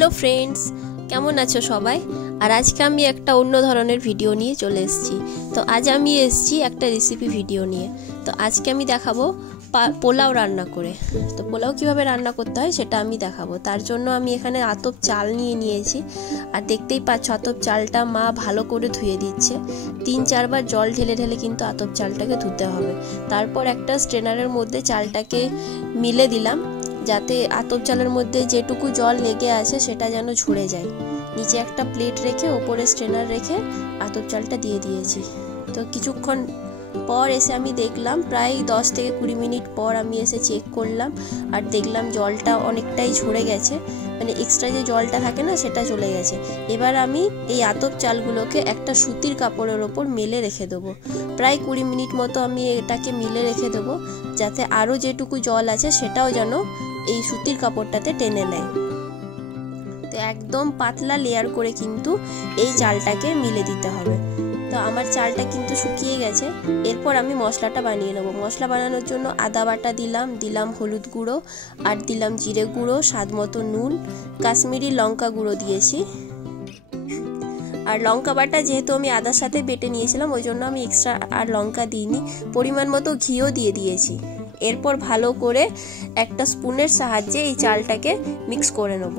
Hello friends, কেমন আছো সবাই? আর আজকে আমি একটা অন্য ধরনের ভিডিও নিয়ে চলে এসেছি। তো আজ আমি এসেছি একটা রেসিপি ভিডিও নিয়ে। তো আজকে আমি দেখাবো পোলাও রান্না করে। তো পোলাও কিভাবে রান্না করতে হয় সেটা আমি দেখাবো। তার জন্য আমি এখানে আতপ চাল নিয়েছি। আর দেখতেই পাচ্ছ আতপ চালটা মা ভালো করে ধুয়ে দিচ্ছে। 3-4 বার জল ঢেলে ঢেলে কিন্তু আতপ চালটাকে ধুতে হবে। তারপর একটা স্ট্রেনারের মধ্যে চালটাকে মিলে দিলাম, যাতে আতপ চালের মধ্যে যেটুকু জল লেগে আছে সেটা যেন ঝরে যায়। নিচে একটা প্লেট রেখে ওপরে স্ট্রেনার রেখে আতপ চালটা দিয়ে দিয়েছি। তো কিছুক্ষণ পর এসে আমি দেখলাম, প্রায় 10 থেকে 20 মিনিট পর আমি এসে চেক করলাম আর দেখলাম জলটা অনেকটাই ঝরে গেছে, মানে এক্সট্রা যে জলটা থাকে না সেটা চলে গেছে। এবার আমি এই আতপ চালগুলোকে একটা সুতির কাপড়ের ওপর মেলে রেখে দেবো। প্রায় 20 মিনিট মতো আমি এটাকে মিলে রেখে দেবো, যাতে আরও যেটুকু জল আছে সেটাও যেন এই সুতির কাপড়টাতে টেনে নেয়। তো একদম পাতলা লেয়ার করে কিন্তু এই চালটাকে মিলে দিতে হবে। তো আমার চালটা কিন্তু শুকিয়ে গেছে। এরপর আমি মশলাটা বানিয়ে নেব। মশলা বানানোর জন্য আদা বাটা দিলাম হলুদ গুঁড়ো, আর দিলাম জিরে গুঁড়ো, স্বাদ মতো নুন, কাশ্মীরি লঙ্কা গুঁড়ো দিয়েছি। আর লঙ্কা বাটা যেহেতু আমি আদার সাথে বেটে নিয়েছিলাম, ওই জন্য আমি এক্সট্রা আর লঙ্কা দিইনি। পরিমাণ মতো ঘিও দিয়ে দিয়েছি। এরপর ভালো করে একটা স্পুনের সাহায্যে এই চালটাকে মিক্স করে নেব।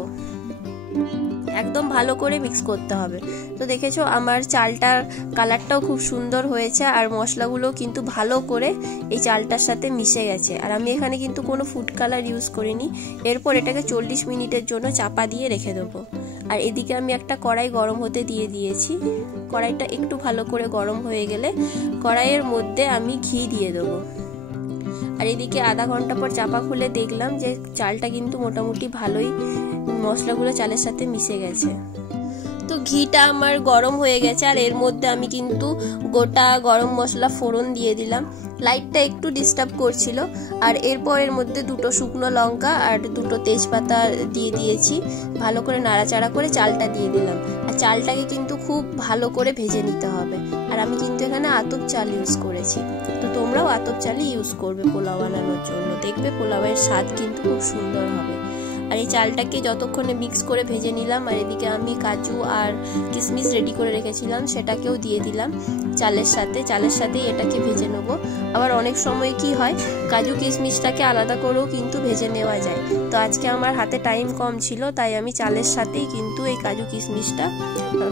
একদম ভালো করে মিক্স করতে হবে। তো দেখেছো আমার চালটার কালারটাও খুব সুন্দর হয়েছে, আর মশলাগুলো কিন্তু ভালো করে এই চালটার সাথে মিশে গেছে। আর আমি এখানে কিন্তু কোনো ফুড কালার ইউজ করিনি। এরপর এটাকে 40 মিনিটের জন্য চাপা দিয়ে রেখে দেবো। আর এদিকে আমি একটা কড়াই গরম হতে দিয়ে দিয়েছি। কড়াইটা একটু ভালো করে গরম হয়ে গেলে কড়াইয়ের মধ্যে আমি ঘি দিয়ে দেবো। আর এদিকে আধা ঘন্টা পর চাপা খুলে দেখলাম যে চালটা কিন্তু মোটামুটি ভালোই মশলাগুলো চালের সাথে মিশে গেছে। তো ঘিটা আমার গরম হয়ে গেছে, আর এর মধ্যে আমি কিন্তু গোটা গরম মশলা ফোড়ন দিয়ে দিলাম। লাইটটা একটু ডিস্টার্ব করছিল। আর এরপর এর মধ্যে 2টো শুকনো লঙ্কা আর 2টো তেজপাতা দিয়ে দিয়েছি। ভালো করে নাড়াচাড়া করে চালটা দিয়ে দিলাম। আর চালটাকে কিন্তু খুব ভালো করে ভেজে নিতে হবে। আর আমি কিন্তু এখানে আতপ চাল ইউজ করেছি। তো তোমরাও আতপ চালই ইউজ করবে পোলাও বানানোর জন্য। দেখবে পোলাওয়ের স্বাদ কিন্তু খুব সুন্দর হবে। আর এই চালটাকে যতক্ষণে মিক্স করে ভেজে নিলাম, আর এদিকে আমি কাজু আর কিশমিশ রেডি করে রেখেছিলাম সেটাকেও দিয়ে দিলাম চালের সাথে এটাকে ভেজে নেব। আবার অনেক সময় কি হয়, কাজু কিশমিশটাকে আলাদা করেও কিন্তু ভেজে নেওয়া যায়। তো আজকে আমার হাতে টাইম কম ছিল, তাই আমি চালের সাথেই কিন্তু এই কাজু কিশমিশটা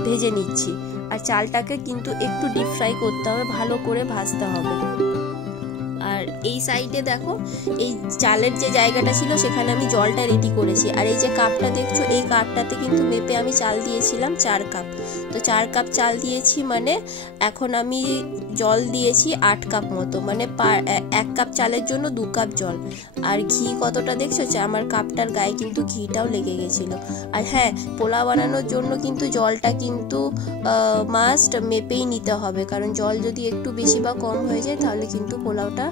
ভেজে নিচ্ছি। আর চালটাকে কিন্তু একটু ডিপ ফ্রাই করতে হবে, ভালো করে ভাজতে হবে। আর এই সাইডে দেখো, এই চালের যে জায়গাটা ছিল সেখানে আমি জলটা রেডি করেছি। আর এই যে কাপটা দেখছো, এই কাপটাতে কিন্তু মেপে আমি চাল দিয়েছিলাম 4 কাপ। তো 4 কাপ চাল দিয়েছি, মানে এখন আমি জল দিয়েছি 8 কাপ মতো, মানে 1 কাপ চালের জন্য 2 কাপ জল। আর ঘি কতটা দেখছো, আমার কাপটার গায়ে কিন্তু ঘিটাও লেগে গেছিলো। আর হ্যাঁ, পোলাও বানানোর জন্য কিন্তু জলটা কিন্তু মাস্ট মেপেই নিতে হবে, কারণ জল যদি একটু বেশি বা কম হয়ে যায় তাহলে কিন্তু পোলাওটা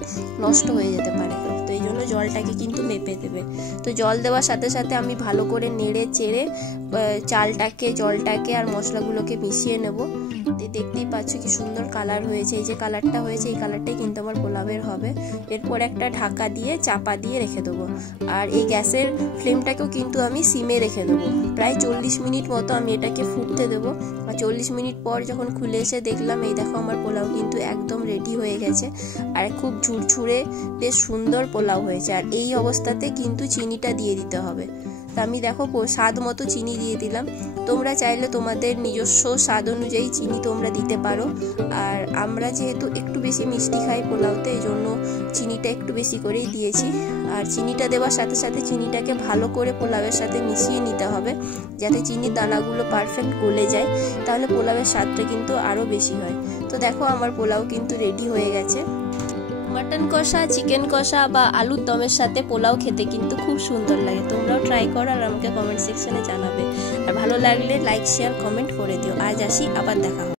নষ্ট হয়ে যেতে পারে। তো এই জন্য জলটাকে কিন্তু মেপে দেবে। তো জল দেওয়ার সাথে সাথে আমি ভালো করে নেড়ে চেড়ে চালটাকে, জলটাকে আর মশলাগুলোকে মিশিয়ে নেব। দেখতেই পাচ্ছ কি সুন্দর কালার হয়েছে। এই যে কালারটা হয়েছে, এই কালারটাই কিন্তু আমার পোলাওয়ের হবে। এরপর একটা ঢাকা দিয়ে চাপা দিয়ে রেখে দেবো। আর এই গ্যাসের ফ্লেমটাকেও কিন্তু আমি সিমে রেখে দেবো। প্রায় 40 মিনিট মতো আমি এটাকে ফুটতে দেবো। আর 40 মিনিট পর যখন খুলে এসে দেখলাম, এই দেখো আমার পোলাও কিন্তু একদম রেডি হয়ে গেছে। আর খুব ঝুরঝুরে বেশ সুন্দর পোলাও হয়েছে। আর এই অবস্থাতে কিন্তু চিনিটা দিয়ে দিতে হবে। তা আমি দেখো স্বাদ মতো চিনি দিয়ে দিলাম। তোমরা চাইলে তোমাদের নিজস্ব স্বাদ অনুযায়ী চিনি তোমরা দিতে পারো। আর আমরা যেহেতু একটু বেশি মিষ্টি খাই পোলাওতে, এই জন্য চিনিটা একটু বেশি করেই দিয়েছি। আর চিনিটা দেওয়ার সাথে সাথে চিনিটাকে ভালো করে পোলাওয়ের সাথে মিশিয়ে নিতে হবে, যাতে চিনির দানাগুলো পারফেক্ট গলে যায়। তাহলে পোলাওয়ের স্বাদটা কিন্তু আরও বেশি হয়। তো দেখো আমার পোলাও কিন্তু রেডি হয়ে গেছে। মাটন কষা, চিকেন কষা বা আলুর দমের সাথে পোলাও খেতে কিন্তু খুব সুন্দর লাগে। তোমরাও ট্রাই করো আর আমাকে কমেন্ট সেকশনে জানাবে। আর ভালো লাগলে লাইক, শেয়ার, কমেন্ট করে দিও। আজ আসি, আবার দেখা হবে।